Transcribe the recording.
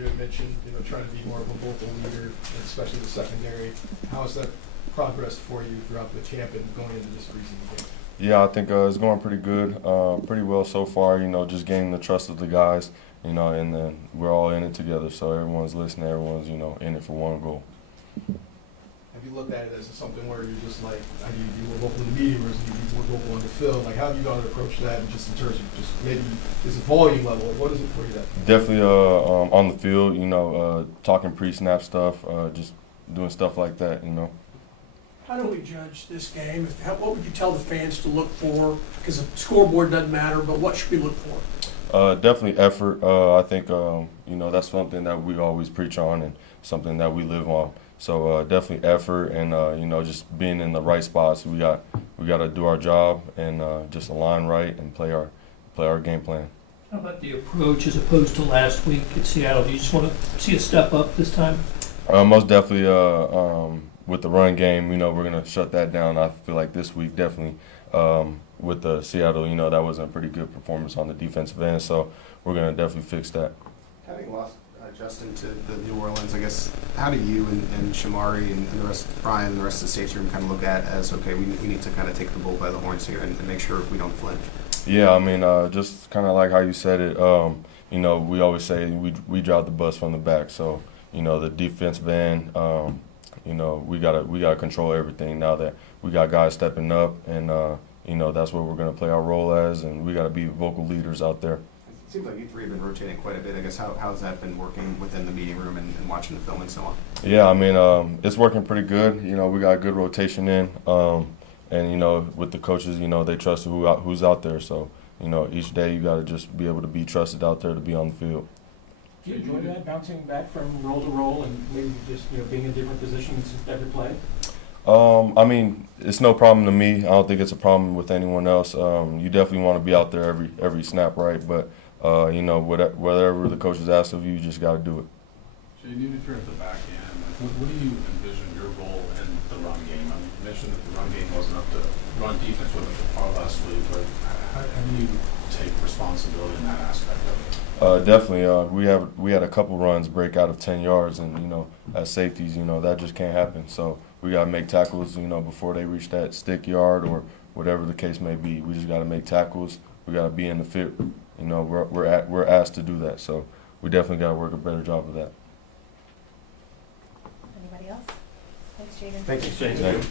you had mentioned, trying to be more of a vocal leader, especially the secondary. How has that progressed for you throughout the camp and going into this preseason game? Yeah, I think it's going pretty good, pretty well so far. Just gaining the trust of the guys, and then we're all in it together. So everyone's listening, everyone's in it for one goal. Have you looked at it as something where you're just like, I need to be more vocal in the meeting, or is it need to be more vocal on the field? Like, how have you gone to approach that, just in terms of just maybe is it volume level? Like, what is it for you? Definitely on the field, talking pre-snap stuff, just doing stuff like that, How do we judge this game? What would you tell the fans to look for? Because the scoreboard doesn't matter, but what should we look for? Definitely effort. I think that's something that we always preach on and something that we live on. So definitely effort and just being in the right spots. We got to do our job and just align right and play our game plan. How about the approach as opposed to last week at Seattle? Do you just want to see a step up this time? Most definitely. With the run game, we're going to shut that down. I feel like this week definitely with the Seattle, that was a pretty good performance on the defensive end. So we're going to definitely fix that. Having lost Justin to the New Orleans, I guess, how do you and Shamari and the rest, Brian and the rest of the stage room kind of look at as, okay, we need to kind of take the bull by the horns here and make sure we don't flinch? Yeah, I mean, just kind of like how you said it, we always say we drive the bus from the back. So, the defensive end, we gotta control everything now that we got guys stepping up, and that's what we're gonna play our role as, and we gotta be vocal leaders out there. It seems like you three have been rotating quite a bit. I guess how's that been working within the meeting room and watching the film and so on? Yeah, I mean, it's working pretty good. We got good rotation in, and with the coaches, they trust who's out there. So each day you gotta just be able to be trusted out there to be on the field. Do you enjoy that, bouncing back from role to role and maybe just being in different positions every play? I mean, it's no problem to me. I don't think it's a problem with anyone else. You definitely want to be out there every snap, right? But whatever the coaches ask of you, you just got to do it. Jaden, even if you're at the back end, what do you envision your role in the run game? I mean, you mentioned that the run game wasn't up to run defense with the par last week. Like, how do you take responsibility in that aspect of it? Definitely. We had a couple runs break out of 10 yards, and as safeties, that just can't happen. So we got to make tackles, before they reach that stick yard or whatever the case may be. We just got to make tackles. We got to be in the fit. We're asked to do that. So we definitely got to work a better job of that. Anybody else? Thanks, Jaden. Thank you. Thank you.